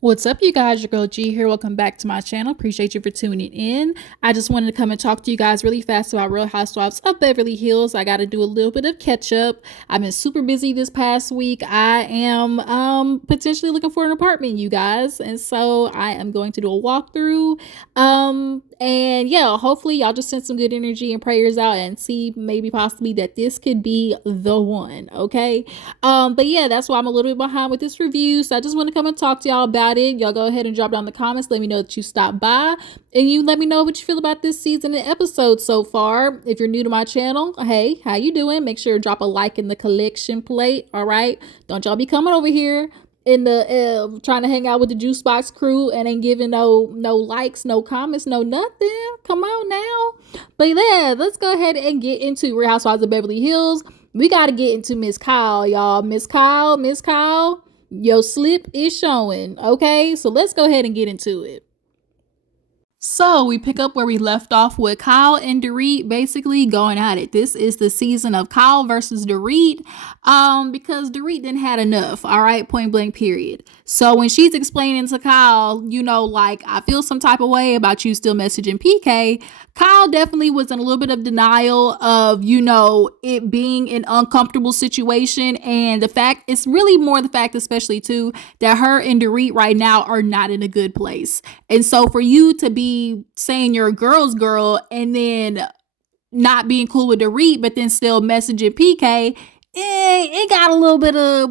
What's up, you guys? Your girl G here. Welcome back to my channel. Appreciate you for tuning in. I just wanted to come and talk to you guys really fast about Real Housewives of Beverly Hills. I got to do a little bit of catch up. I've been super busy this past week. I am potentially looking for an apartment, you guys, and so I am going to do a walkthrough. And yeah, hopefully y'all just send some good energy and prayers out and see maybe possibly that this could be the one. Okay. But yeah, that's why I'm a little bit behind with this review. So I just want to come and talk to y'all about it. Y'all go ahead and drop down the comments. Let me know that you stopped by, and you let me know what you feel about this season and episode so far. If you're new to my channel, hey, how you doing? Make sure to drop a like in the collection plate. All right. Don't y'all be coming over here in the trying to hang out with the juice box crew and ain't giving no likes, no comments, no nothing. Come on now. But yeah, let's go ahead and get into Real Housewives of Beverly Hills. We got to get into Miss Kyle, y'all. Miss Kyle, your slip is showing. Okay, so let's go ahead and get into it. So we pick up where we left off with Kyle and Dorit basically going at it. This is the season of Kyle versus Dorit, because Dorit didn't had enough. All right, point blank, period. So when she's explaining to Kyle, like, I feel some type of way about you still messaging PK, Kyle definitely was in a little bit of denial of, it being an uncomfortable situation. And it's really more the fact, especially too, that her and Dorit right now are not in a good place. And so for you to be saying you're a girl's girl and then not being cool with Dorit, but then still messaging PK, it got a little bit of,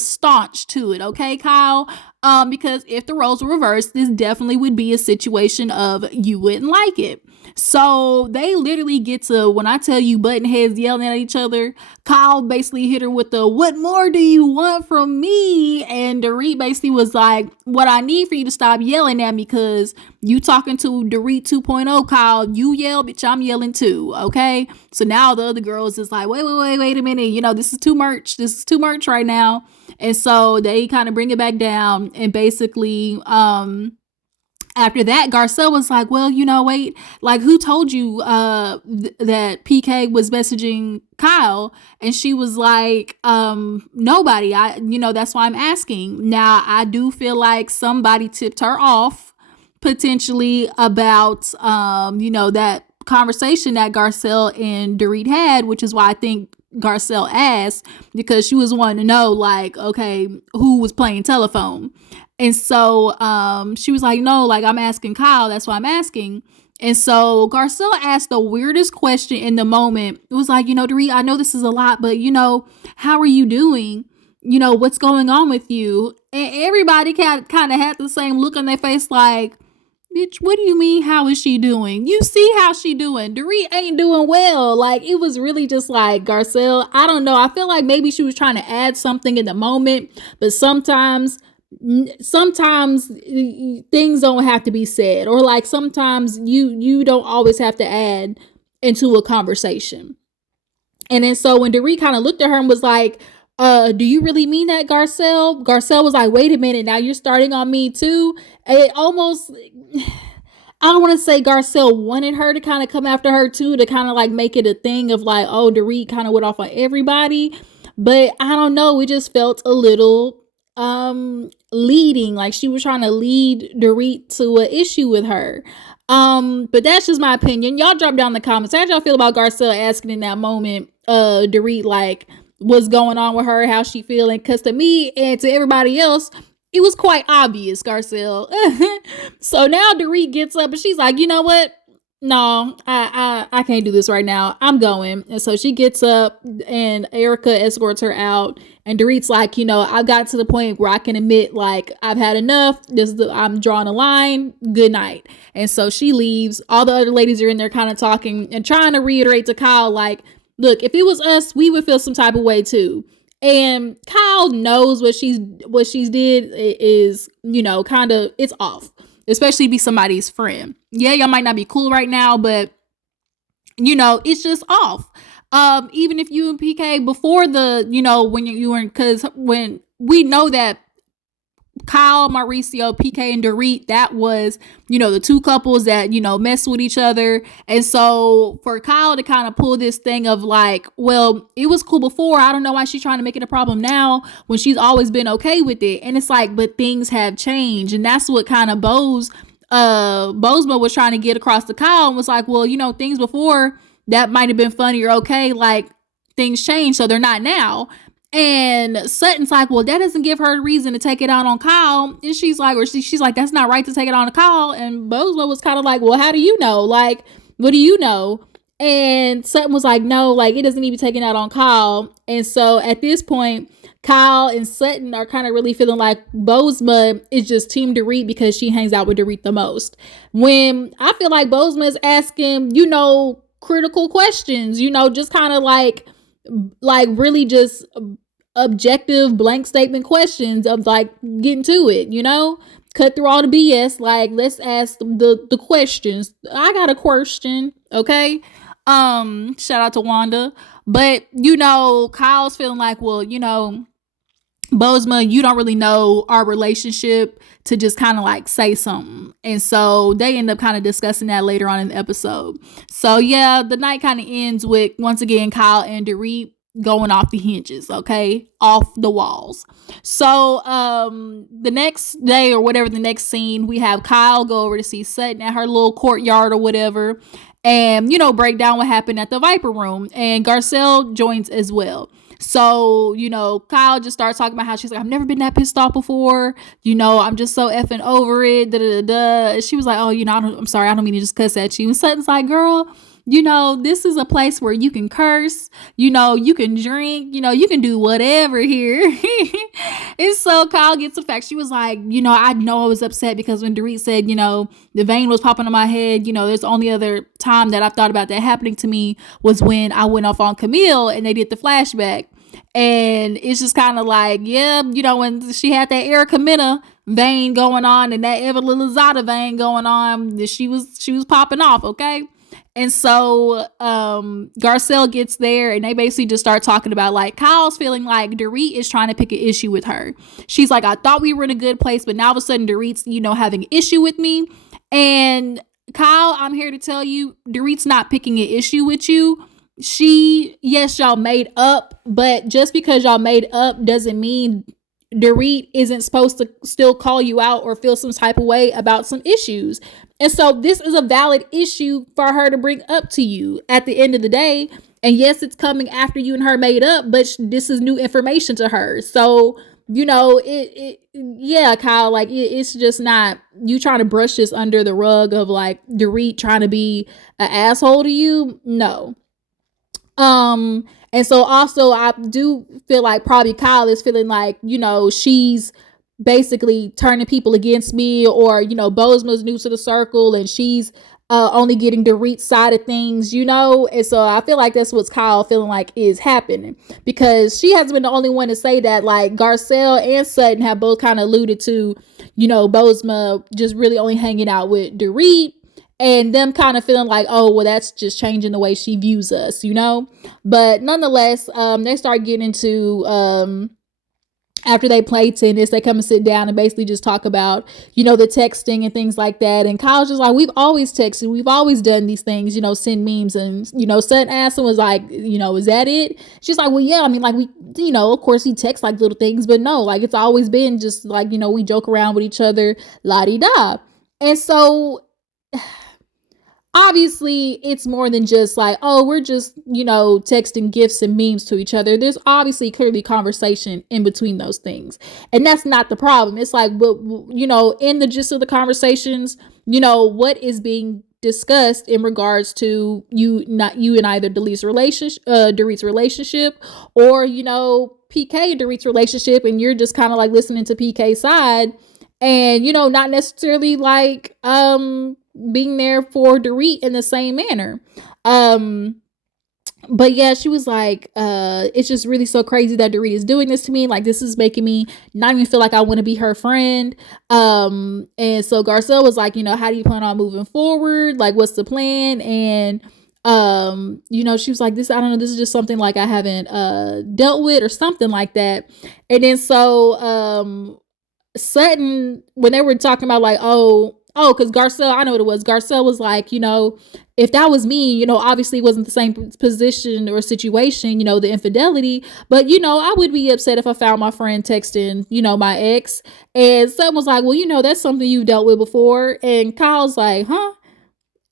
staunch to it. Okay, Kyle? Because if the roles were reversed, this definitely would be a situation of you wouldn't like it. So they literally get to, when I tell you, button heads yelling at each other. Kyle basically hit her with the, what more do you want from me? And Dorit basically was like, what I need for you to stop yelling at me, because you talking to Dorit 2.0, Kyle. You yell, bitch, I'm yelling too. Okay. So now the other girls is like, wait a minute. This is too much. This is too much right now. And so they kind of bring it back down, and basically, after that, Garcelle was like, well, wait, like, who told you that PK was messaging Kyle? And she was like, nobody. That's why I'm asking. Now, I do feel like somebody tipped her off potentially about, that conversation that Garcelle and Dorit had, which is why I think Garcelle asked, because she was wanting to know, like, okay, who was playing telephone. And so she was like, no, like, I'm asking Kyle. That's why I'm asking. And so Garcelle asked the weirdest question in the moment. It was like, Dorit, I know this is a lot, but, how are you doing? What's going on with you? And everybody kind of had the same look on their face, like, bitch, what do you mean, how is she doing? You see how she doing. Dorit ain't doing well. Like, it was really just like, Garcelle, I don't know. I feel like maybe she was trying to add something in the moment, but sometimes things don't have to be said, or like sometimes you don't always have to add into a conversation. And then so when Dorit kind of looked at her and was like, do you really mean that, Garcelle? Garcelle was like, wait a minute, now you're starting on me too. It almost, I don't want to say Garcelle wanted her to kind of come after her too, to kind of like make it a thing of like, oh, Dorit kind of went off on everybody. But I don't know, it just felt a little leading, like she was trying to lead Dorit to an issue with her. But that's just my opinion. Y'all drop down in the comments how y'all feel about Garcelle asking in that moment Dorit, like, what's going on with her, how she feeling, because to me and to everybody else, it was quite obvious, Garcelle. So now Dorit gets up and she's like, you know what, no, I can't do this right now, I'm going. And so she gets up and Erica escorts her out, and Dorit's like, I've got to the point where I can admit, like, I've had enough. I'm drawing a line. Good night. And so she leaves. All the other ladies are in there kind of talking and trying to reiterate to Kyle, like, look, if it was us, we would feel some type of way too. And Kyle knows what she's did is, kind of, it's off, especially be somebody's friend. Yeah, y'all might not be cool right now, but it's just off. Even if you and PK before the, when you were, because when we know that Kyle, Mauricio, PK, and Dorit, that was, the two couples that, mess with each other. And so for Kyle to kind of pull this thing of like, well, it was cool before. I don't know why she's trying to make it a problem now when she's always been okay with it. And it's like, but things have changed. And that's what kind of Bozoma was trying to get across to Kyle, and was like, well, things before that might have been funny or okay, like things change, so they're not now. And Sutton's like, well, that doesn't give her a reason to take it out on Kyle. And she's like, she's like, that's not right to take it on Kyle. And Bozoma was kind of like, well, how do you know? Like, what do you know? And Sutton was like, no, like, it doesn't need to be taken out on Kyle. And so at this point, Kyle and Sutton are kind of really feeling like Bozoma is just Team Dorit because she hangs out with Dorit the most. When I feel like Bozoma is asking, critical questions, just kind of like really just objective blank statement questions of like getting to it, cut through all the BS. Like, let's ask the questions. I got a question. Okay. Shout out to Wanda. But, Kyle's feeling like, well, Bozoma, you don't really know our relationship to just kind of like say something. And so they end up kind of discussing that later on in the episode. So yeah, the night kind of ends with, once again, Kyle and Dorit going off the hinges, okay? Off the walls. So the next day, or whatever, the next scene, we have Kyle go over to see Sutton at her little courtyard or whatever, and break down what happened at the Viper Room. And Garcelle joins as well. So, Kyle just starts talking about how she's like, I've never been that pissed off before. I'm just so effing over it. Da, da, da, da. She was like, oh, I'm sorry. I don't mean to just cuss at you. And Sutton's like, girl, this is a place where you can curse, you can drink, you can do whatever here. And so Kyle gets the fact. She was like, I know I was upset because when Dorit said, the vein was popping in my head, there's the only other time that I've thought about that happening to me was when I went off on Camille and they did the flashback. And it's just kind of like, yeah, when she had that Erica Mena vein going on and that Evelyn Lozada vein going on, she was popping off, okay? And so Garcelle gets there and they basically just start talking about like Kyle's feeling like Dorit is trying to pick an issue with her. She's like, I thought we were in a good place, but now all of a sudden Dorit's, having an issue with me. And Kyle, I'm here to tell you, Dorit's not picking an issue with you. Yes, y'all made up, but just because y'all made up doesn't mean Dorit isn't supposed to still call you out or feel some type of way about some issues. And so this is a valid issue for her to bring up to you at the end of the day. And yes, it's coming after you and her made up, but this is new information to her. So, yeah, Kyle, like it's just not you trying to brush this under the rug of like Dorit trying to be an asshole to you. No. And so also I do feel like probably Kyle is feeling like, she's basically turning people against me, or, Bozoma's new to the circle and she's only getting Dorit's side of things, and so I feel like that's what's Kyle feeling like is happening, because she hasn't been the only one to say that. Like Garcelle and Sutton have both kind of alluded to, Bozoma just really only hanging out with Dorit, and them kind of feeling like, oh, well, that's just changing the way she views us, But nonetheless, they start getting into, after they play tennis, they come and sit down and basically just talk about, the texting and things like that. And Kyle's just like, we've always texted. We've always done these things, send memes. And, Sutton asked him, was like, is that it? She's like, well, yeah, I mean, like we, of course we text like little things, but no, like it's always been just like, we joke around with each other, la-di-da. And so obviously it's more than just like, oh, we're just, texting gifts and memes to each other. There's obviously clearly conversation in between those things. And that's not the problem. It's like, but, in the gist of the conversations, what is being discussed in regards to you and either Dorit's relationship, or, PK and Dorit's relationship. And you're just kind of like listening to PK's side and, not necessarily like, being there for Dorit in the same manner. But yeah, she was like, it's just really so crazy that Dorit is doing this to me. Like, this is making me not even feel like I want to be her friend. And so Garcelle was like, how do you plan on moving forward? Like, what's the plan? And, she was like, I don't know, this is just something like I haven't, dealt with or something like that. And then so, Sutton, when they were talking about like, because Garcelle, I know what it was. Garcelle was like, if that was me, obviously it wasn't the same position or situation, the infidelity, but I would be upset if I found my friend texting, my ex. And Sutton was like, well, that's something you've dealt with before. And Kyle's like, huh?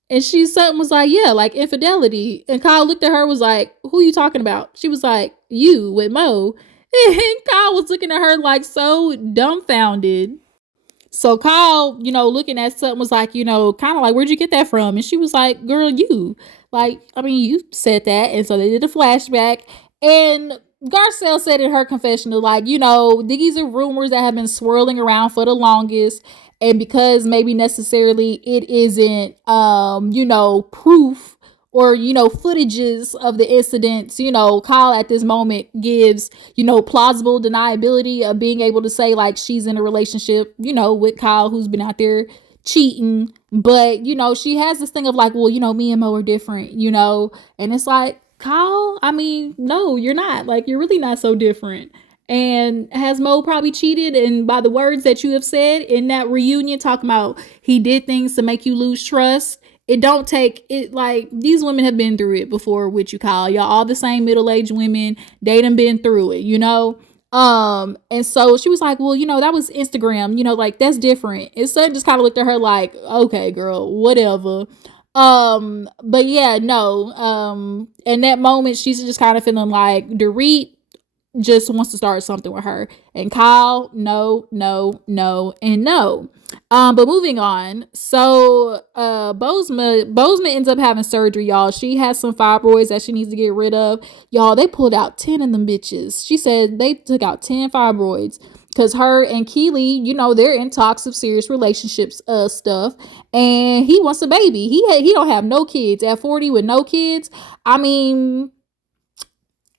And Sutton was like, yeah, like infidelity. And Kyle looked at her, was like, who you talking about? She was like, you with Mo. And Kyle was looking at her like so dumbfounded. So Kyle, looking at Sutton was like, kind of like, where'd you get that from? And she was like, girl, you. Like, I mean, you said that. And so they did a flashback. And Garcelle said in her confessional, like, these are rumors that have been swirling around for the longest. And because maybe necessarily it isn't, proof or, footages of the incidents, Kyle at this moment gives, plausible deniability of being able to say like she's in a relationship, with Kyle who's been out there cheating. But, she has this thing of like, well, me and Mo are different, and it's like, Kyle, I mean, no, you're not. Like, you're really not so different. And has Mo probably cheated? And by the words that you have said in that reunion, talking about he did things to make you lose trust, it don't take it. Like, these women have been through it before with you, Kyle. Y'all all the same middle-aged women. They done been through it, and so she was like, well, that was Instagram, like that's different. And Son just kind of looked at her like, okay, girl, whatever. But yeah, no. In that moment, she's just kind of feeling like Dorit just wants to start something with her. And Kyle, no, no, no, and no. But moving on. So Bozoma ends up having surgery, y'all. She has some fibroids that she needs to get rid of. Y'all, they pulled out 10 of them bitches. She said they took out 10 fibroids. Cause her and Keely, they're in talks of serious relationships stuff. And he wants a baby. He don't have no kids. At 40 with no kids. I mean,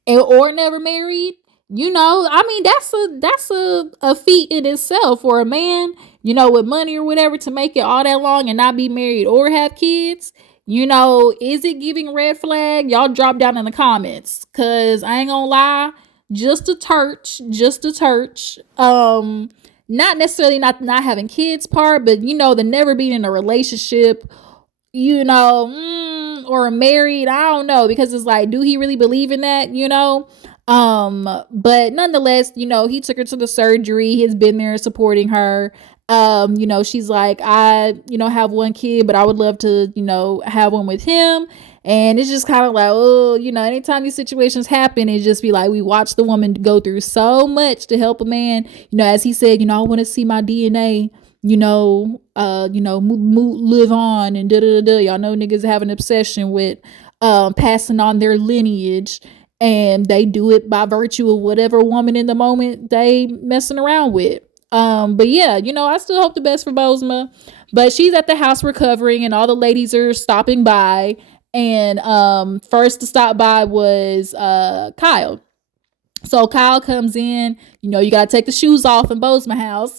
or never married. I mean, that's a feat in itself for a man, with money or whatever to make it all that long and not be married or have kids. Is it giving red flag? Y'all drop down in the comments, cause I ain't gonna lie, just a touch. Not necessarily not having kids part, but the never being in a relationship, or married. I don't know, because it's like, do he really believe in that? But nonetheless, he took her to the surgery. He's been there supporting her. She's like, I, have one kid, but I would love to, have one with him. And it's just kind of like, oh, anytime these situations happen, it just be like, we watch the woman go through so much to help a man. As he said, I want to see my DNA, live on and da da da. Y'all know niggas have an obsession with passing on their lineage, and they do it by virtue of whatever woman in the moment they messing around with. But yeah, I still hope the best for Bozoma. But she's at the house recovering, and all the ladies are stopping by. And first to stop by was Kyle. So Kyle comes in, you got to take the shoes off in Bozoma house.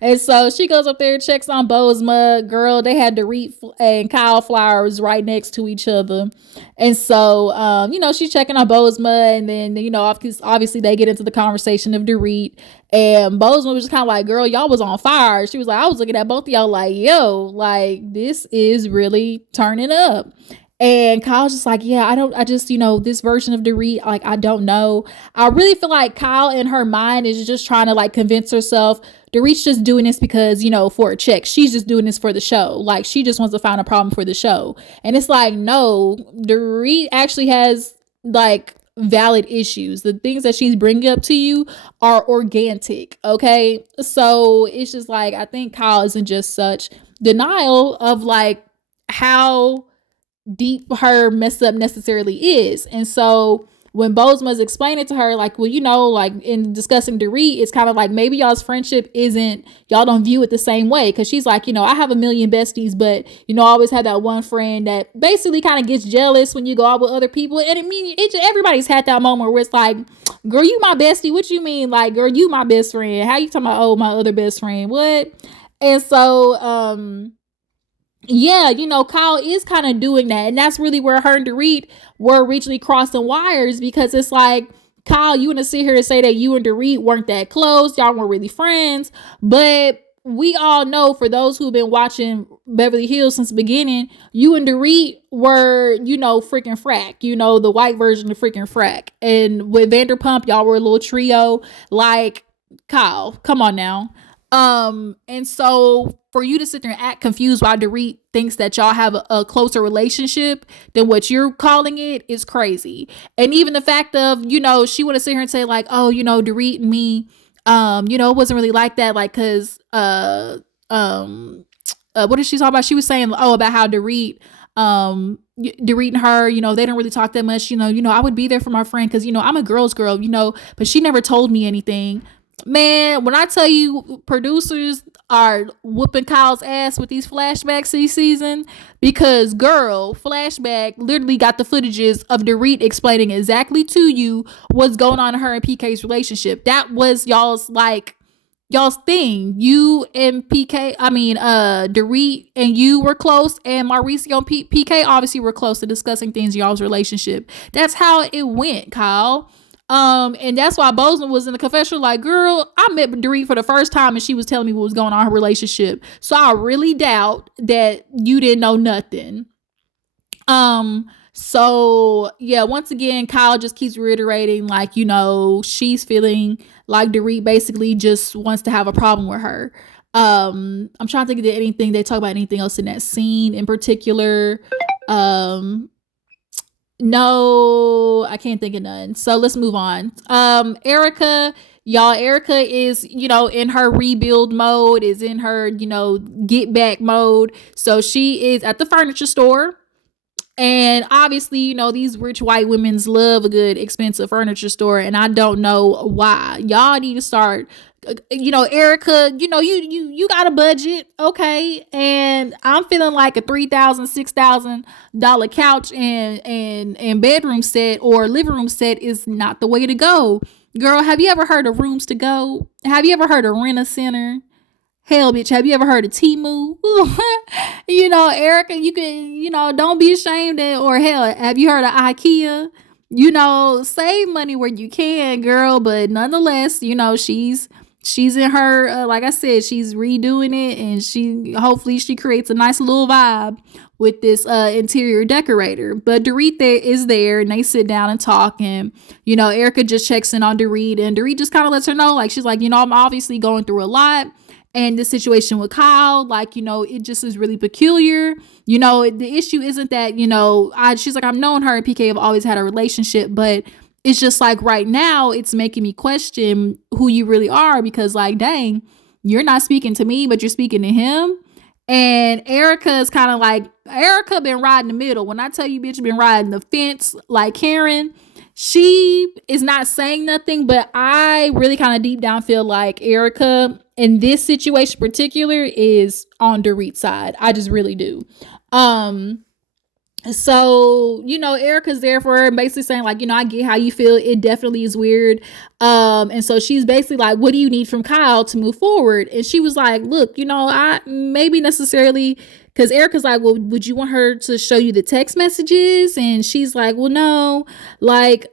And so she goes up there, checks on Bozoma. Girl, they had Dorit and Kyle flowers right next to each other. And so, she's checking on Bozoma. And then, obviously they get into the conversation of Dorit. And Bozoma was just kind of like, girl, y'all was on fire. She was like, I was looking at both of y'all like, yo, like, this is really turning up. And Kyle's just like, yeah, this version of Dorit, like, I don't know. I really feel like Kyle in her mind is just trying to like convince herself Dorit's just doing this because, for a check. She's just doing this for the show. Like, she just wants to find a problem for the show. And it's like, no, Dorit actually has like valid issues. The things that she's bringing up to you are organic. Okay. So it's just like, I think Kyle is in just such denial of like how deep her mess up necessarily is. And so when Bozoma's explaining to her, like, well, like in discussing Dorit, it's kind of like maybe y'all's friendship y'all don't view it the same way. Cause she's like, I have a million besties, but I always had that one friend that basically kind of gets jealous when you go out with other people. And everybody's had that moment where it's like, girl, you my bestie. What you mean? Like, girl, you my best friend. How you talking about, oh, my other best friend? What? And so, yeah, Kyle is kind of doing that. And that's really where her and Dorit were originally crossing wires, because it's like Kyle, you want to sit here and say that you and Dorit weren't that close, y'all weren't really friends, but we all know, for those who've been watching Beverly Hills since the beginning, you and Dorit were, freaking frack, the white version of freaking frack. And with Vanderpump, y'all were a little trio. Like, Kyle, come on now. And so for you to sit there and act confused while Dorit thinks that y'all have a closer relationship than what you're calling it is crazy. And even the fact of, she would have sit here and say like, oh, Dorit and me, it wasn't really like that. Like, cause, what did she talk about? She was saying, about how Dorit and her, they don't really talk that much. I would be there for my friend because, I'm a girl's girl, but she never told me anything. Man, when I tell you, producers are whooping Kyle's ass with these flashbacks this season, because girl, flashback literally got the footages of Dorit explaining exactly to you what's going on in her and PK's relationship. That was y'all's thing. You and Dorit and you were close, and Mauricio and PK obviously were close to discussing things in y'all's relationship. That's how it went, Kyle. And that's why Bozoma was in the confessional like, girl, I met Dorit for the first time and she was telling me what was going on in her relationship. So I really doubt that you didn't know nothing. So yeah, once again, Kyle just keeps reiterating like, she's feeling like Dorit basically just wants to have a problem with her. I'm trying to think of anything they talk about, anything else in that scene in particular. No, I can't think of none. So let's move on. Erica is, in her rebuild mode, is in her, get back mode. So she is at the furniture store. And obviously, these rich white women's love a good expensive furniture store. And I don't know why. Y'all need to start, Erica, you got a budget. Okay. And I'm feeling like a $3,000, $6,000 couch and bedroom set or living room set is not the way to go. Girl, have you ever heard of Rooms to Go? Have you ever heard of Rent-A-Center? Hell, bitch, have you ever heard of Temu? Erica, you can, don't be ashamed of, or hell, have you heard of IKEA? Save money where you can, girl, but nonetheless, she's in her, like I said, she's redoing it, and hopefully she creates a nice little vibe with this interior decorator. But Dorit is there, and they sit down and talk, and Erica just checks in on Dorit, and Dorit just kind of lets her know, like, she's like, I'm obviously going through a lot. And the situation with Kyle, like, it just is really peculiar. The issue isn't that, she's like, I've known her and PK have always had a relationship, but it's just like right now it's making me question who you really are, because like, dang, you're not speaking to me, but you're speaking to him. And Erica is kind of like, Erica been riding the middle. When I tell you, bitch, been riding the fence like Karen. She is not saying nothing, but I really kind of deep down feel like Erica in this situation in particular is on Dorit's side. I just really do. So, Erica's there for her, basically saying like, I get how you feel. It definitely is weird. And so she's basically like, what do you need from Kyle to move forward? And she was like, look, I maybe necessarily, because Erica's like, well, would you want her to show you the text messages? And she's like, well, no, like,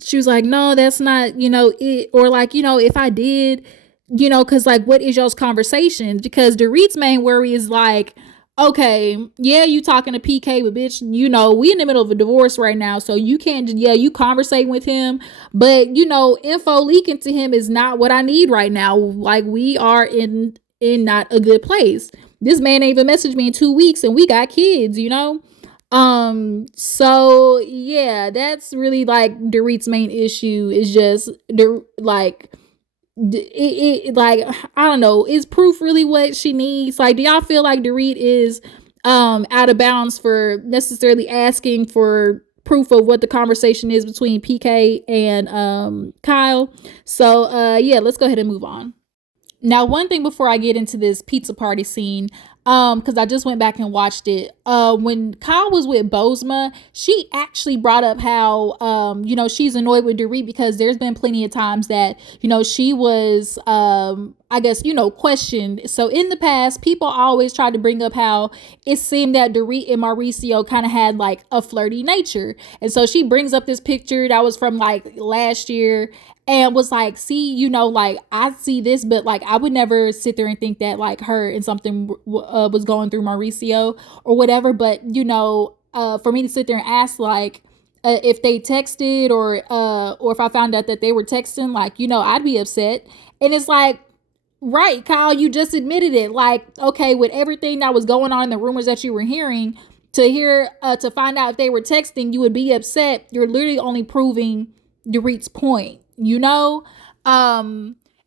she was like, no, that's not, it, or like, if I did, because like, what is y'all's conversations? Because Dorit's main worry is like, okay, yeah, you talking to PK, but bitch, we in the middle of a divorce right now, so you can't, you conversating with him, but info leaking to him is not what I need right now. Like, we are in not a good place. This man ain't even messaged me in 2 weeks, and we got kids, so yeah, that's really like Dorit's main issue is just like, like, I don't know, is proof really what she needs? Like, do y'all feel like Dorit is out of bounds for necessarily asking for proof of what the conversation is between PK and Kyle? So yeah, let's go ahead and move on. Now, one thing before I get into this pizza party scene, Because I just went back and watched it. When Kyle was with Bozoma, she actually brought up how she's annoyed with Dorit because there's been plenty of times that she was I guess questioned. So in the past, people always tried to bring up how it seemed that Dorit and Mauricio kind of had like a flirty nature, and so she brings up this picture that was from like last year, and was like, see, like I see this, but like I would never sit there and think that like her and something was going through Mauricio or whatever. But for me to sit there and ask like if they texted or if I found out that they were texting, like I'd be upset. And it's like, right, Kyle, you just admitted it. Like, okay, with everything that was going on in the rumors that you were hearing, to find out if they were texting, you would be upset. You're literally only proving Dorit's point.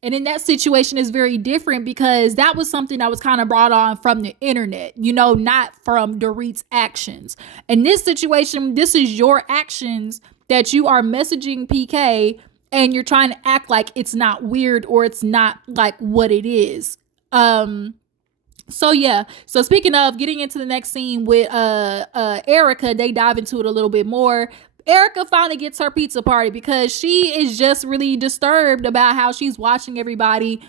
And in that situation is very different because that was something that was kind of brought on from the internet, not from Dorit's actions. In this situation, this is your actions that you are messaging PK, and you're trying to act like it's not weird or it's not like what it is. So yeah. So speaking of getting into the next scene with Erica, they dive into it a little bit more. Erica finally gets her pizza party because she is just really disturbed about how she's watching everybody,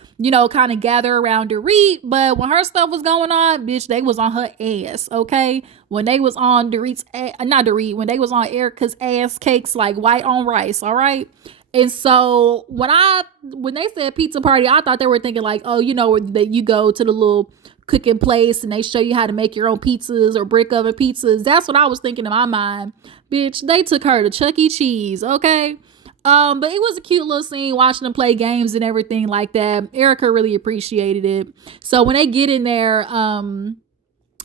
kind of gather around Dorit. But when her stuff was going on, bitch, they was on her ass, okay? When they was on when they was on Erica's ass cakes like white on rice, all right? And so when they said pizza party, I thought they were thinking like, oh, that you go to the little cooking place and they show you how to make your own pizzas or brick oven pizzas. That's what I was thinking in my mind. Bitch, they took her to Chuck E. Cheese, okay? But it was a cute little scene watching them play games and everything like that. Erica really appreciated it. So when they get in there,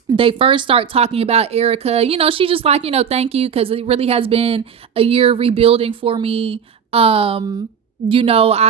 they first start talking about Erica. She just like, thank you, because it really has been a year rebuilding for me. I'm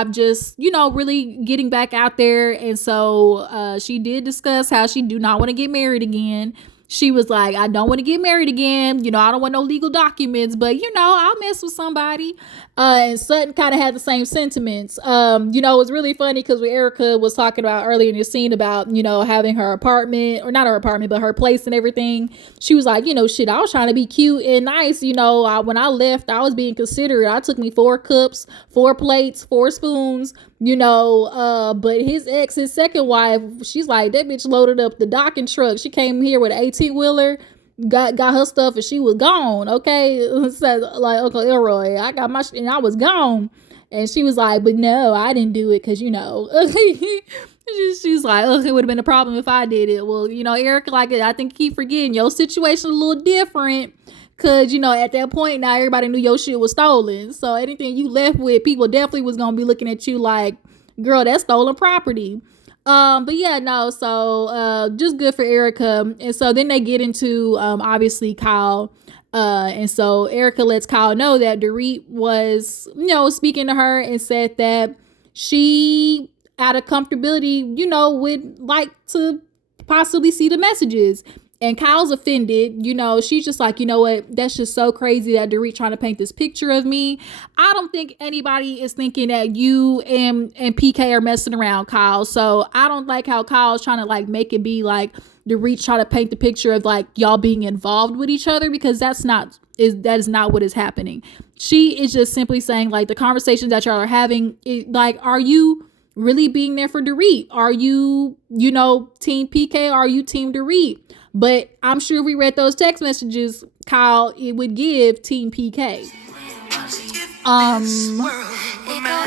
just, really getting back out there. And so she did discuss how she do not want to get married again. She was like, I don't want to get married again. I don't want no legal documents, but I'll mess with somebody. And Sutton kind of had the same sentiments. It was really funny because when Erica was talking about earlier in the scene about, having her apartment, or not her apartment, but her place and everything. She was like, shit, I was trying to be cute and nice. When I left, I was being considerate. I took me 4 cups, 4 plates, 4 spoons, but his second wife, she's like, that bitch loaded up the docking truck. She came here with an 18-wheeler, got her stuff, and she was gone. Okay, said like Uncle Elroy, I got my and I was gone. And she was like, but no, I didn't do it because she's like, oh, it would have been a problem if I did it. Well, Erica, like, I think you keep forgetting your situation a little different. Cause at that point now everybody knew your shit was stolen. So anything you left with, people definitely was gonna be looking at you like, girl, that's stolen property. But yeah, no, so just good for Erica. And so then they get into obviously Kyle. And so Erica lets Kyle know that Dorit was, speaking to her and said that she, out of comfortability, would like to possibly see the messages. And Kyle's offended. She's just like, what? That's just so crazy that Dorit trying to paint this picture of me. I don't think anybody is thinking that you and PK are messing around, Kyle. So I don't like how Kyle's trying to like make it be like Dorit trying to paint the picture of like y'all being involved with each other, because that is not what is happening. She is just simply saying like the conversations that y'all are having, like, are you really being there for Dorit? Are you, team PK? Are you team Dorit? But I'm sure if we read those text messages, Kyle, it would give team PK. Why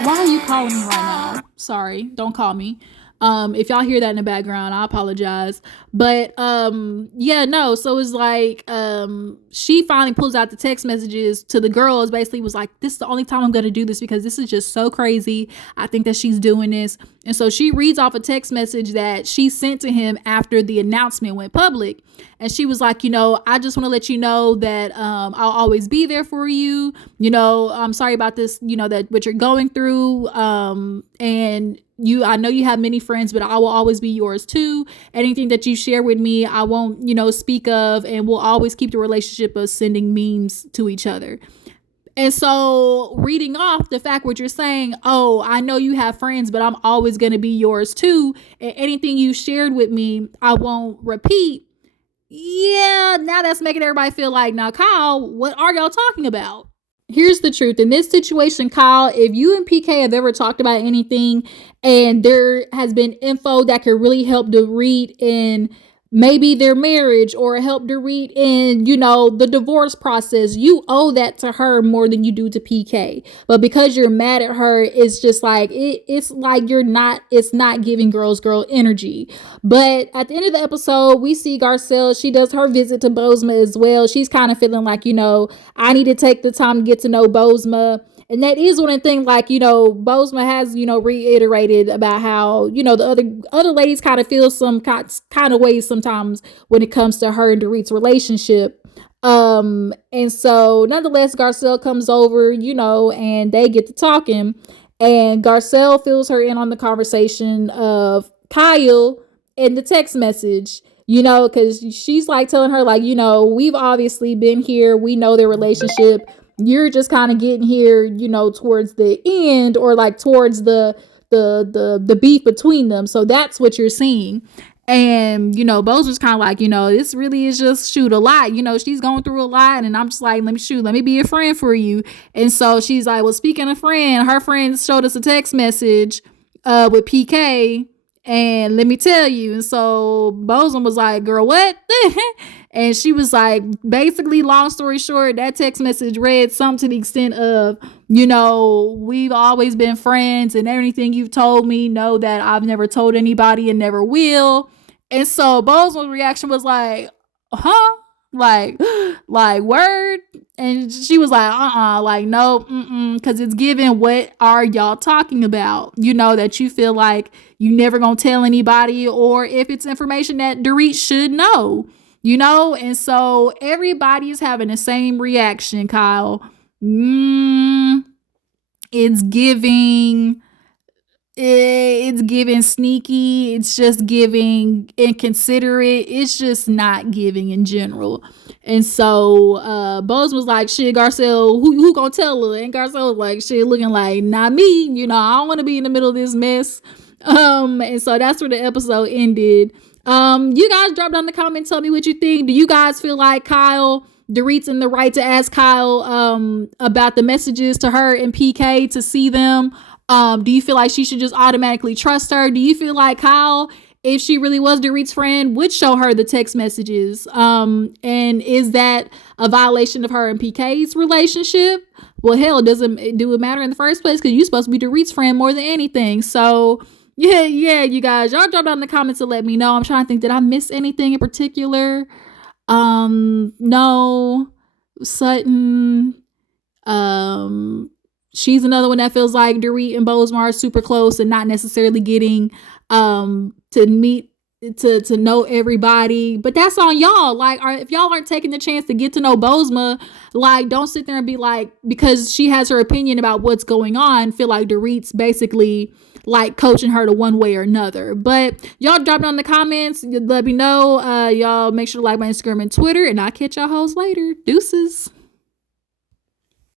are you calling me right now? Sorry, don't call me. If y'all hear that in the background, I apologize. But yeah, no, so it's like she finally pulls out the text messages to the girls, basically was like, this is the only time I'm gonna do this because this is just so crazy. I think that she's doing this. And so she reads off a text message that she sent to him after the announcement went public. And she was like, I just want to let you know that I'll always be there for you. I'm sorry about this, that what you're going through. And I know you have many friends, but I will always be yours too. Anything that you share with me, I won't, speak of, and we'll always keep the relationship of sending memes to each other. And so reading off the fact what you're saying, oh, I know you have friends, but I'm always going to be yours too. And anything you shared with me, I won't repeat. Yeah, now that's making everybody feel like, now, Kyle, what are y'all talking about? Here's the truth. In this situation, Kyle, if you and PK have ever talked about anything and there has been info that could really help Dorit in maybe their marriage or help Dorit in, the divorce process, you owe that to her more than you do to PK. But because you're mad at her, it's just like, it's like it's not giving girl energy. But at the end of the episode, we see Garcelle. She does her visit to Bozoma as well. She's kind of feeling like, I need to take the time to get to know Bozoma. And that is one of the things, like, Bozoma has, reiterated about how, the other ladies kind of feel some kind of ways sometimes when it comes to her and Dorit's relationship. And so nonetheless, Garcelle comes over, and they get to talking. And Garcelle fills her in on the conversation of Kyle and the text message. Because she's like telling her, like, we've obviously been here. We know their relationship. You're just kind of getting here, towards the end, or like towards the beef between them. So that's what you're seeing. And, Bo's was kind of like, this really is just a lot. She's going through a lot. And I'm just like, let me be a friend for you. And so she's like, well, speaking of friend, her friend showed us a text message with PK. And let me tell you. And so Bozoma was like, girl, what? And she was like, basically, long story short, that text message read something to the extent of, we've always been friends, and everything you've told me, know that I've never told anybody and never will. And so Bozoma's reaction was like, huh? Like word? And she was like, like, no, because it's given, what are y'all talking about? That you feel like you never gonna tell anybody, or if it's information that Dorit should know. And so everybody is having the same reaction, Kyle. It's giving sneaky. It's just giving inconsiderate. It's just not giving in general. And so Bose was like, shit, Garcelle, who gonna tell her? And Garcelle was like, shit, looking like, not me. I don't want to be in the middle of this mess. And so that's where the episode ended. You guys drop down in the comments, tell me what you think. Do you guys feel like Dorit's in the right to ask Kyle about the messages to her and PK to see them? Do you feel like she should just automatically trust her? Do you feel like Kyle, if she really was Dorit's friend, would show her the text messages? And is that a violation of her and PK's relationship? Well, hell, doesn't do it matter in the first place, because you're supposed to be Dorit's friend more than anything. So yeah, you guys, y'all drop down in the comments and let me know. I'm trying to think, did I miss anything in particular? No. Sutton. She's another one that feels like Dorit and Bozoma are super close and not necessarily getting to meet to know everybody. But that's on y'all. Like, if y'all aren't taking the chance to get to know Bozoma, like, don't sit there and be like, because she has her opinion about what's going on, feel like Dorit's basically like coaching her to one way or another. But y'all drop down in the comments, let me know. Y'all make sure to like my Instagram and Twitter, and I'll catch y'all hoes later. Deuces.